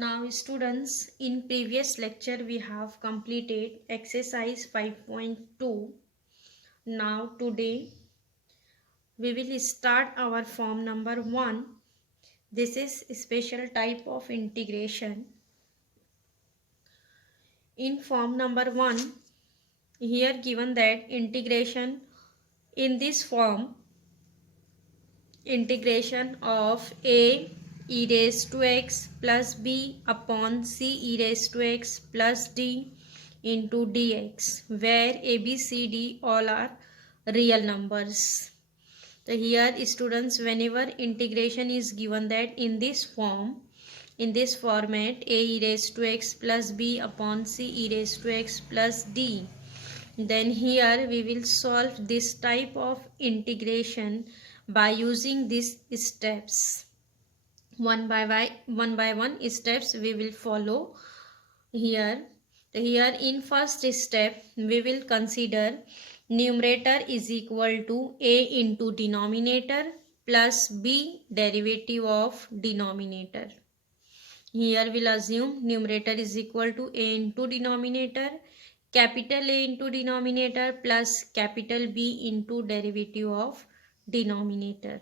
Now students, in previous lecture we have completed exercise 5.2. Now today we will start our form number 1. This is a special type of integration. In form number 1, here given that integration in this form, integration of a e raised to x plus b upon c e raised to x plus d into dx, where a, b, c, d all are real numbers. So here students, whenever integration is given that in this form, in this format, a e raised to x plus b upon c e raised to x plus d, then here we will solve this type of integration by using these steps. One by one steps we will follow here. Here in first step we will consider numerator is equal to a into denominator plus b derivative of denominator. Here we'll assume numerator is equal to a into denominator, capital A into denominator plus capital B into derivative of denominator.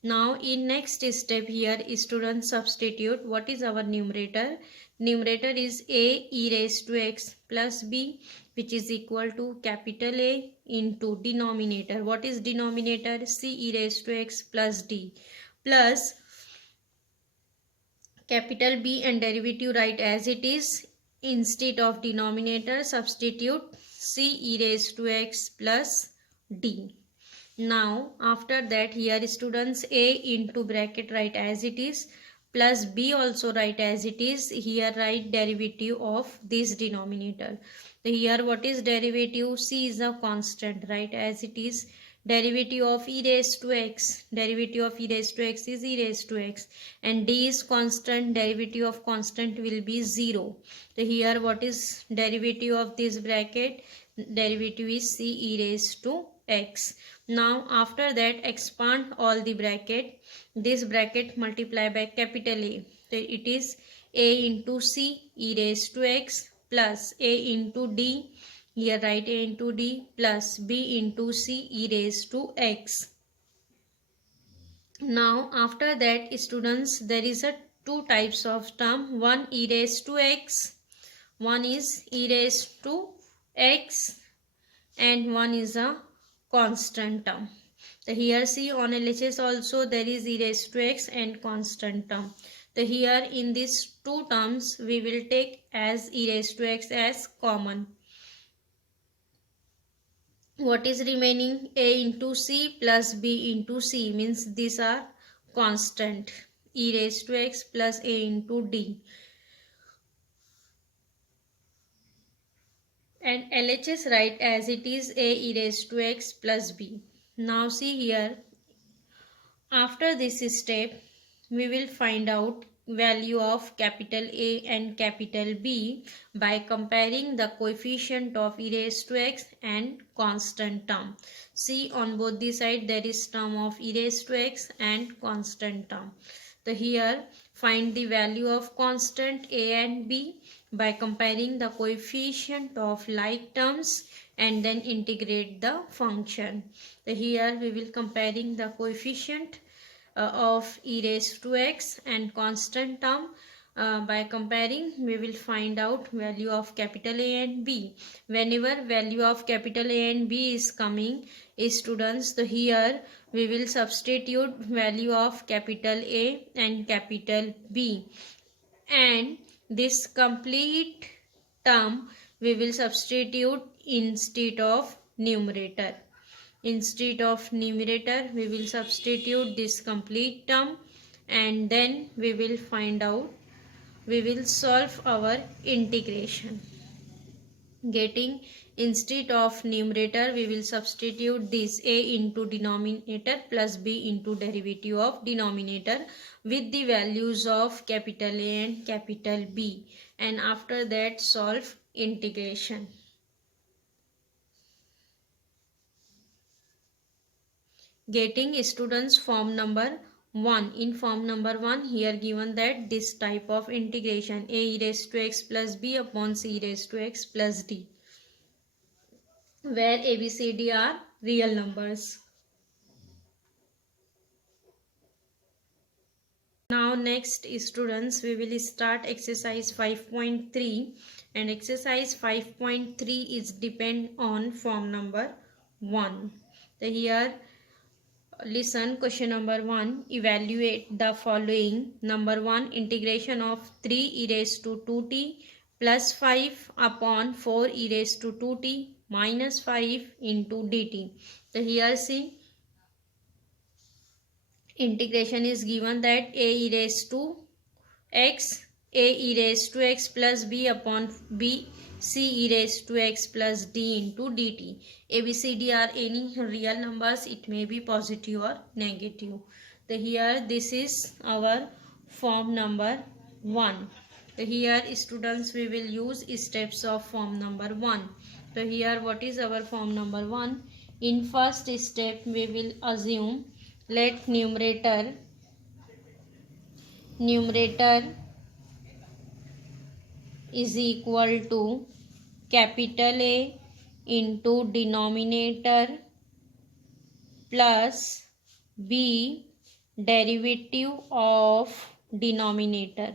Now in next step here, students substitute what is our numerator. Numerator is a e raised to x plus b, which is equal to capital A into denominator. What is denominator? C e raised to x plus d plus capital B and derivative write as it is. Instead of denominator substitute c e raised to x plus d. Now after that here students, a into bracket write as it is plus b also write as it is. Here write derivative of this denominator. So here what is derivative? C is a constant, right, as it is. Derivative of e raised to x, derivative of e raised to x is e raised to x, and d is constant, derivative of constant will be 0. So here what is derivative of this bracket? Derivative is c e raised to x. Now after that expand all the bracket. This bracket multiply by capital A. So it is a into c e raised to x plus a into d. Here write a into d plus b into c e raised to x. Now after that students, there is a two types of term. One e raised to x, one is e raised to x, and one is a constant term. So here see on LHS also there is e raised to x and constant term. So here in these two terms we will take as e raised to x as common. What is remaining? A into c plus b into c, means these are constant. E raised to x plus a into d. And LHS write as it is a e raised to x plus b. Now see here, after this step we will find out value of capital A and capital B by comparing the coefficient of e raised to x and constant term. See on both the side there is term of e raised to x and constant term. So here find the value of constant A and B by comparing the coefficient of like terms and then integrate the function. So here we will comparing the coefficient of e raised to x and constant term. By comparing we will find out value of capital A and B. Whenever value of capital A and B is coming, students, so here we will substitute value of capital A and capital B, and this complete term we will substitute instead of numerator. Instead of numerator we will substitute this complete term, and then we will find out, we will solve our integration. Getting instead of numerator we will substitute this a into denominator plus b into derivative of denominator with the values of capital A and capital B, and after that solve integration. Getting students form number 1 in form number 1. Here given that this type of integration a e raised to x plus b upon c raised to x plus d, where a b c d are real numbers. Now next students, we will start exercise 5.3, and exercise 5.3 is depend on form number 1. So here listen, question number 1, evaluate the following. Number 1, integration of 3 e raised to 2t plus 5 upon 4 e raised to 2t minus 5 into dt. So here see, integration is given that a e raised to x, a e raised to x plus b upon b, c e raised to x plus d into dt. A, b, c, d are any real numbers. It may be positive or negative. So here this is our form number 1. So here students, we will use steps of form number 1. So here what is our form number 1? In first step we will assume, let numerator is equal to capital A into denominator plus b derivative of denominator.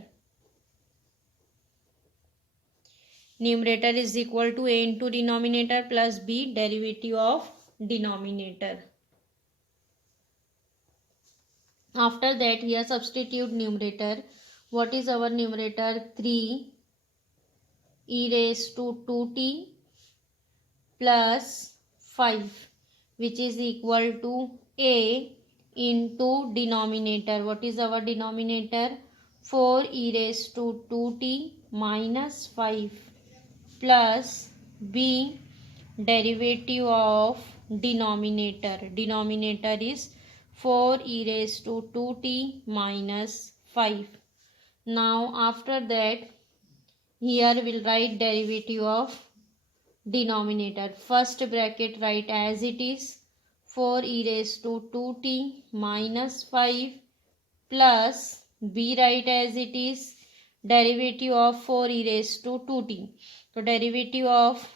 Numerator is equal to a into denominator plus b derivative of denominator. After that, here substitute numerator. What is our numerator? 3 e raised to 2t plus 5, which is equal to a into denominator. What is our denominator? 4 e raised to 2t minus 5 plus b derivative of denominator. Denominator is 4 e raised to 2t minus 5. Now after that, here we'll write derivative of denominator. First bracket write as it is, 4 e raised to 2t minus 5 plus b write as it is, derivative of 4 e raised to 2t. So derivative of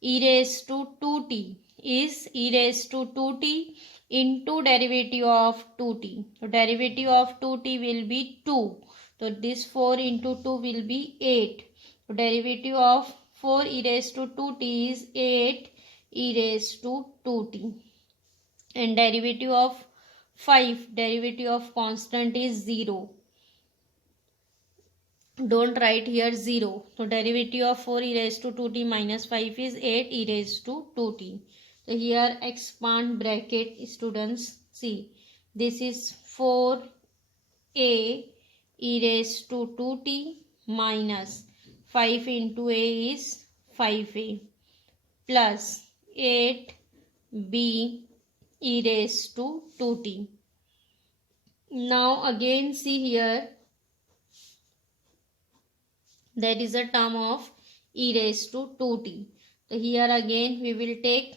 e raised to 2t is e raised to 2t into derivative of 2t. So derivative of 2t will be 2. So this 4 into 2 will be 8. So derivative of 4 e raised to 2t is 8 e raised to 2t. And derivative of 5, derivative of constant is 0. Don't write here 0. So derivative of 4 e raised to 2t minus 5 is 8 e raised to 2t. So here expand bracket, students. See, this is 4a e raised to 2t minus 5 into a is 5a plus 8b e raised to 2t. Now again see here, there is a term of e raised to 2t. So here again we will take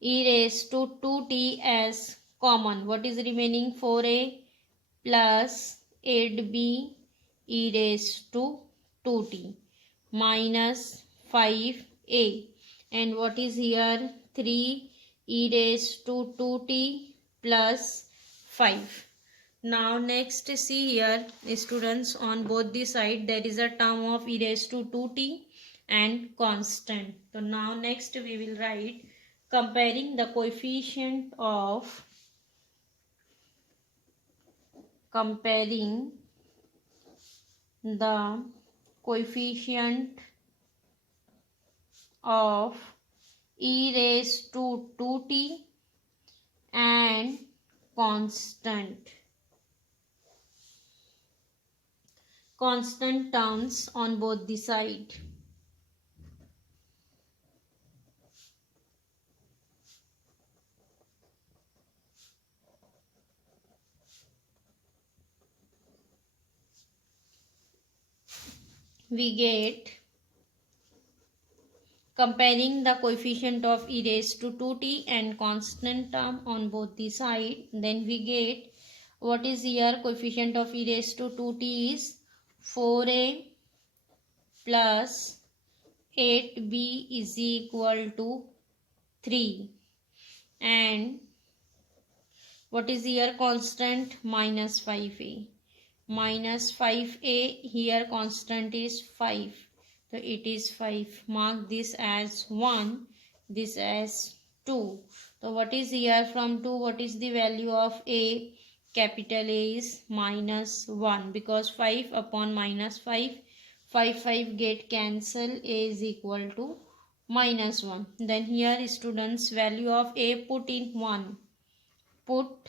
e raised to 2t as common. What is remaining? 4a plus 8b e raised to 2t minus 5a. And what is here? 3 e raised to 2t plus 5. Now next see here, students, on both the side there is a term of e raised to 2t and constant. So now next we will write comparing the coefficient of e raised to 2t and constant terms on both the side. We get, comparing the coefficient of e raised to 2t and constant term on both the side, then we get what is here? Coefficient of e raised to 2t is 4a plus 8b is equal to 3, and what is here constant? Minus 5a. Minus 5a, here constant is 5. So it is 5. Mark this as 1, this as 2. So what is here from 2? What is the value of a? Capital A is minus 1, because 5 upon minus 5, 5 get cancel, a is equal to minus 1. Then here students, value of a put in 1. Put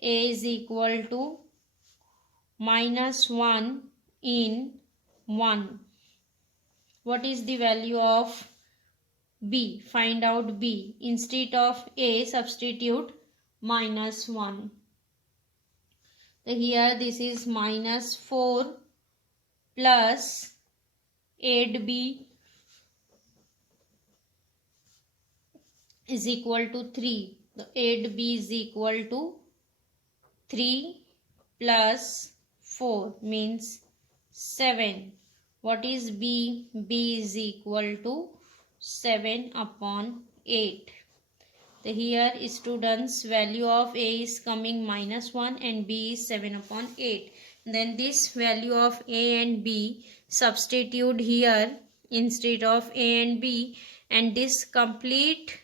a is equal to minus 1 in 1. What is the value of b? Find out b. Instead of a, substitute minus 1. So here this is minus 4 plus 8b is equal to 3. So 8b is equal to 3 plus 4 means 7. What is b? b is equal to 7 upon 8. So here students, value of a is coming minus 1 and b is 7 upon 8. Then this value of a and b substitute here instead of a and b, and this complete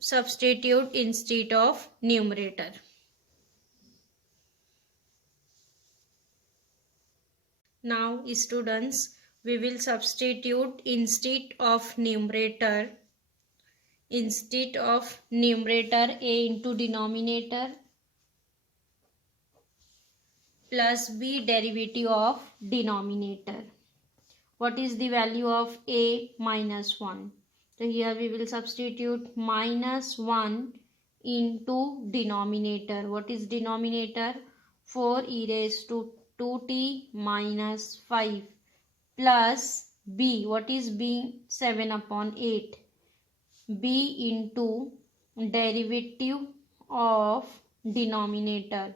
substitute instead of numerator. Now students, we will substitute instead of numerator a into denominator plus b derivative of denominator. What is the value of a? Minus 1. So here we will substitute minus 1 into denominator. What is denominator? 4 e raised to 2t minus 5 plus b. What is b? 7 upon 8. b into derivative of denominator.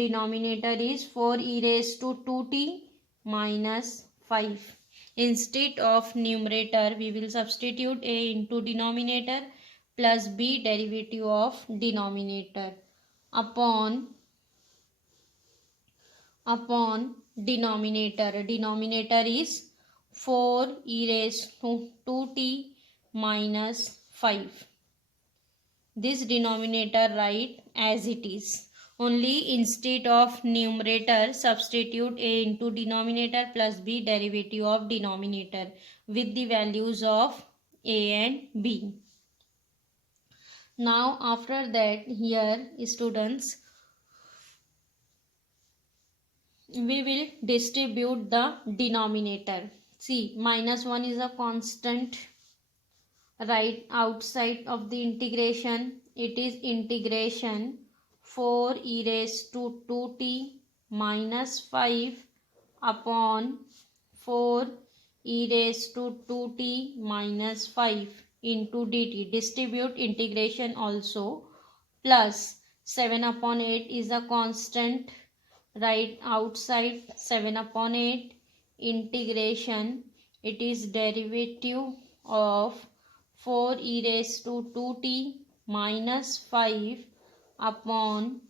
Denominator is 4 e raised to 2t minus 5. Instead of numerator, we will substitute a into denominator plus b derivative of denominator upon denominator. Denominator is 4 e raised to 2t minus 5. This denominator write as it is. Only instead of numerator, substitute a into denominator plus b derivative of denominator with the values of a and b. Now after that, here students, we will distribute the denominator. See, minus 1 is a constant. Right outside of the integration, it is integration 4 e raised to 2t minus 5 upon 4 e raised to 2t minus 5 into dt. Distribute integration also, plus 7 upon 8 is a constant. Right outside 7 upon 8, integration, it is derivative of 4 e raised to 2t minus 5 upon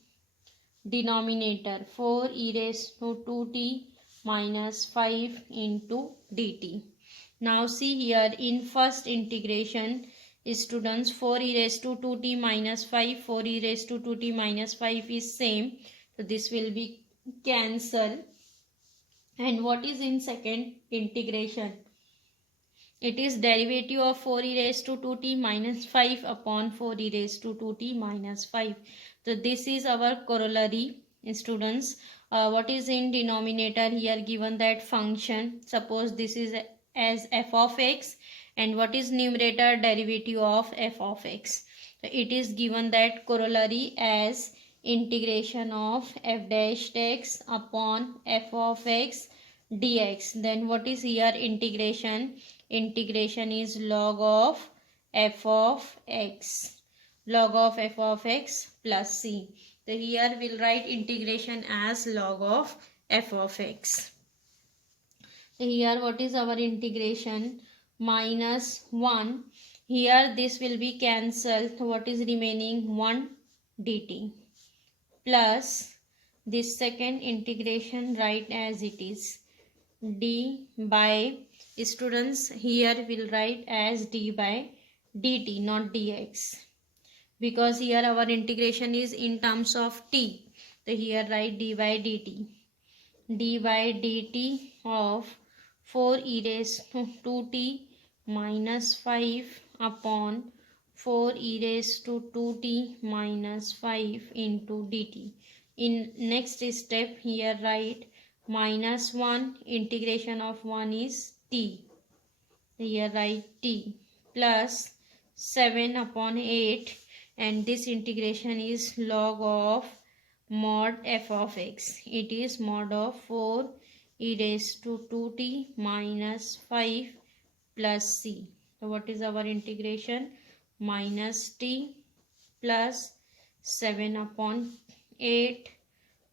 denominator 4 e raised to 2t minus 5 into dt. Now see here, in first integration, students, 4 e raised to 2t minus 5, 4 e raised to 2t minus 5 is same. So this will be cancel. And what is in second integration? It is derivative of 4 e raised to 2t minus 5 upon 4 e raised to 2t minus 5. So this is our corollary, students. What is in denominator? Here given that function. Suppose this is as f of x, and what is numerator? Derivative of f of x. So it is given that corollary as integration of f dash x upon f of x dx. Then what is here integration? Integration is log of f of x log of f of x plus c. So here we'll write integration as log of f of x. So here what is our integration? Minus 1. Here this will be cancelled. What is remaining? 1 dt plus this second integration write as it is d by, students here will write as d by dt, not dx, because here our integration is in terms of t. So here write d by dt, d by dt of 4 e raised to 2t minus 5 upon 4 e raised to 2t minus 5 into dt. In next step here write minus 1, integration of 1 is t. Here write t plus 7 upon 8, and this integration is log of mod f of x. It is mod of 4 e raised to 2t minus 5 plus c. So what is our integration? Minus t plus 7 upon 8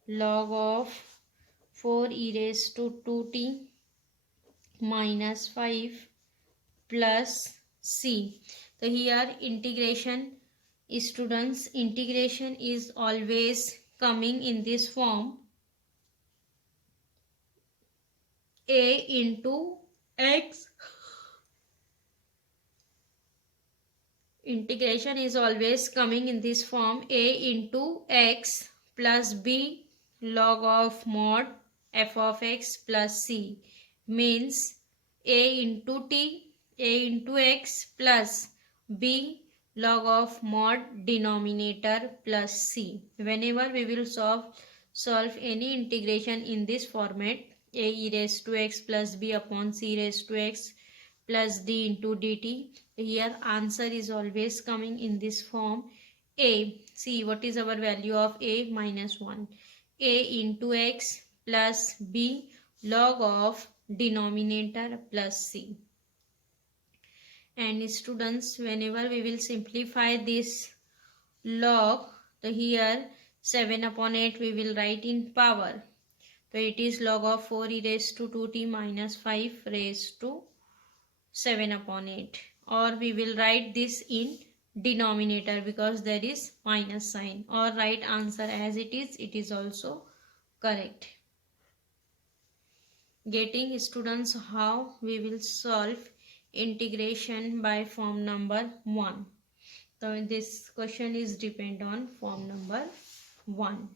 log of 4 e raised to 2t minus 5 plus c. So here integration, students, integration is always coming in this form, a into x. Integration is always coming in this form, a into x plus b log of mod f of x plus c, means a into t, a into x plus b log of mod denominator plus c. Whenever we will solve any integration in this format, a e raised to x plus b upon c raised to x plus d into dt, here answer is always coming in this form, a. See what is our value of a? Minus 1. A into x plus b log of denominator plus c. And students, whenever we will simplify this log, so here 7 upon 8 we will write in power. So it is log of 4 e raised to 2t minus 5 raised to 7 upon 8, or we will write this in denominator because there is minus sign, or write answer as it is also correct. Getting, students, how we will solve integration by form number 1. So this question is depend on form number 1.